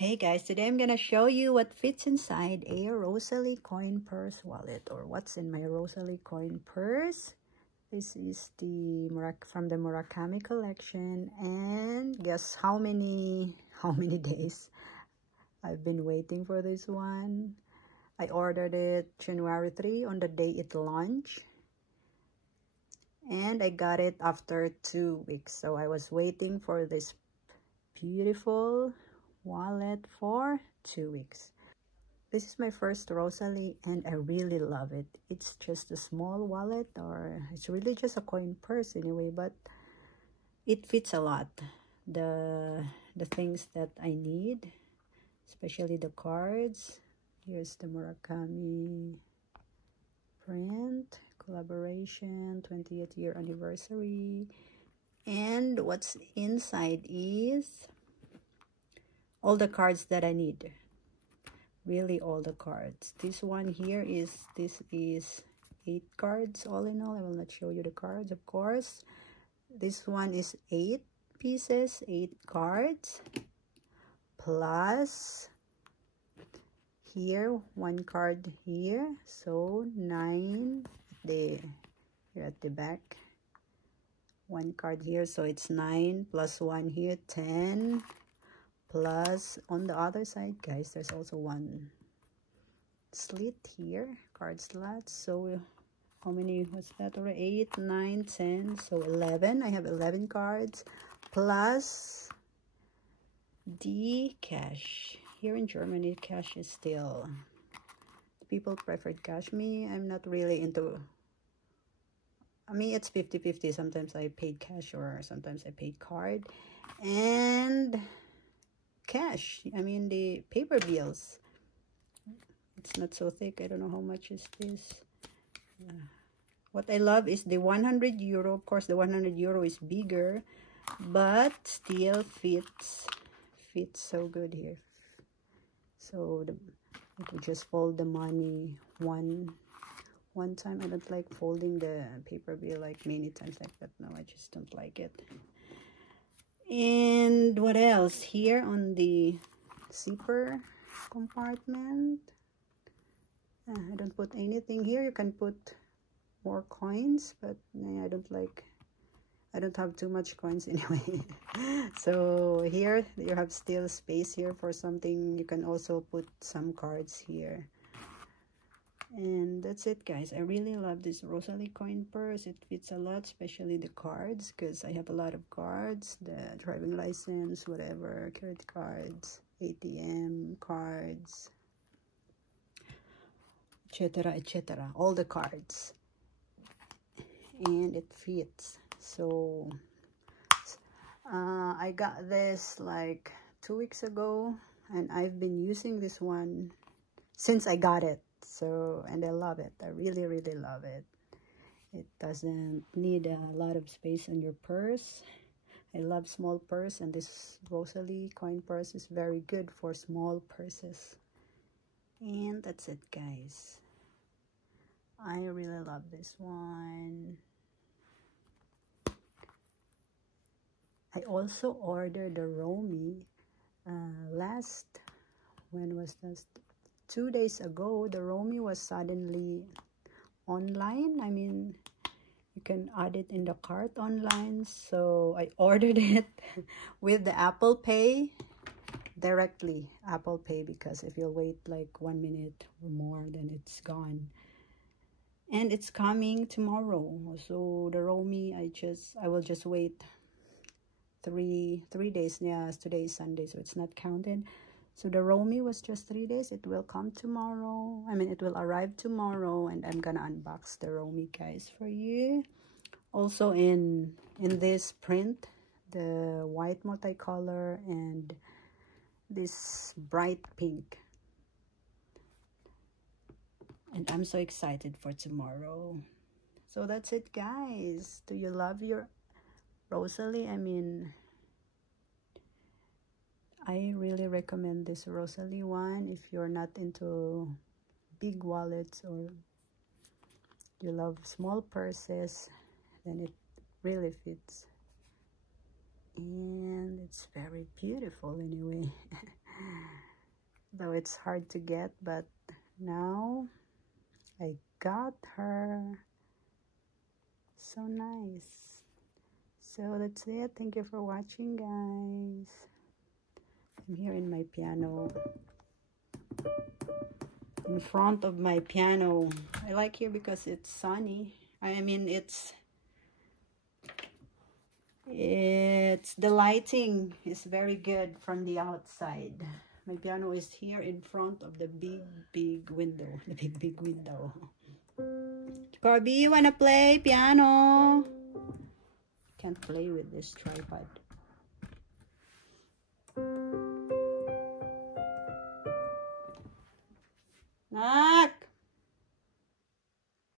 Hey guys, today I'm gonna show you what fits inside a Rosalie coin purse wallet, or what's in my Rosalie coin purse. This is from the Murakami collection, and guess how many days I've been waiting for this one. I ordered it January 3 on the day it launched, and I got it after 2 weeks. So I was waiting for this beautiful wallet for 2 weeks. This is my first Rosalie and I really love it. It's just a small wallet, or it's really just a coin purse anyway, but it fits a lot. The things that I need, especially the cards. Here's the Murakami print, collaboration, 20th year anniversary. And what's inside is all the cards that I need. Really all the cards. This is 8 cards all in all. I will not show you the cards, of course. This one is 8 pieces, 8 cards, plus here 1 card here, so 9 here at the back. 1 card here, so it's 9 plus 1 here, 10. Plus, on the other side, guys, there's also 1 slit here, card slots. So, how many was that? 8, 9, 10, so 11. I have 11 cards. Plus, the cash. Here in Germany, cash is still... People preferred cash. Me, I'm not really into... I mean, it's 50-50. Sometimes I paid cash or sometimes I paid card. And... cash, I mean the paper bills. It's not so thick. I don't know how much is this. What I love is the 100 euro. Of course, the 100 euro is bigger, but still fits so good here. So it will just fold the money one time. I don't like folding the paper bill like many times like that. No, I just don't like it. And what else? Here on the zipper compartment, I don't put anything here. You can put more coins, but I don't have too much coins anyway. So here you have still space here for something. You can also put some cards here. And that's it, guys. I really love this Rosalie coin purse. It fits a lot, especially the cards, because I have a lot of cards, the driving license, whatever, credit cards, ATM cards, etc., etc., all the cards, and it fits. So I got this like 2 weeks ago, and I've been using this one since I got it. So, and I love it. I really, really love it. It doesn't need a lot of space on your purse. I love small purse, and this Rosalie coin purse is very good for small purses. And that's it, guys. I really love this one. I also ordered the Romy when was this? 2 days ago. The Romy was suddenly online. I mean, you can add it in the cart online. So I ordered it with the Apple Pay directly. Apple Pay, because if you wait like 1 minute or more, then it's gone. And it's coming tomorrow. So the Romy, I will just wait 3 days. Yeah, today is Sunday, so it's not counted. So the Romy was just 3 days. It will come tomorrow. I mean, it will arrive tomorrow, and I'm gonna unbox the Romy, guys, for you. Also in this print, the white multicolor and this bright pink. And I'm so excited for tomorrow. So that's it, guys. Do you love your Rosalie? I mean, I really recommend this Rosalie one if you're not into big wallets or you love small purses, then it really fits. And it's very beautiful anyway. it's hard to get, but now I got her. So nice. So that's it. Thank you for watching, guys. I'm here in my piano, in front of my piano. I like here because it's sunny. I mean, it's the lighting is very good from the outside. My piano is here in front of the big window. The big window. Corby, you wanna play piano? Can't play with this tripod. Nak!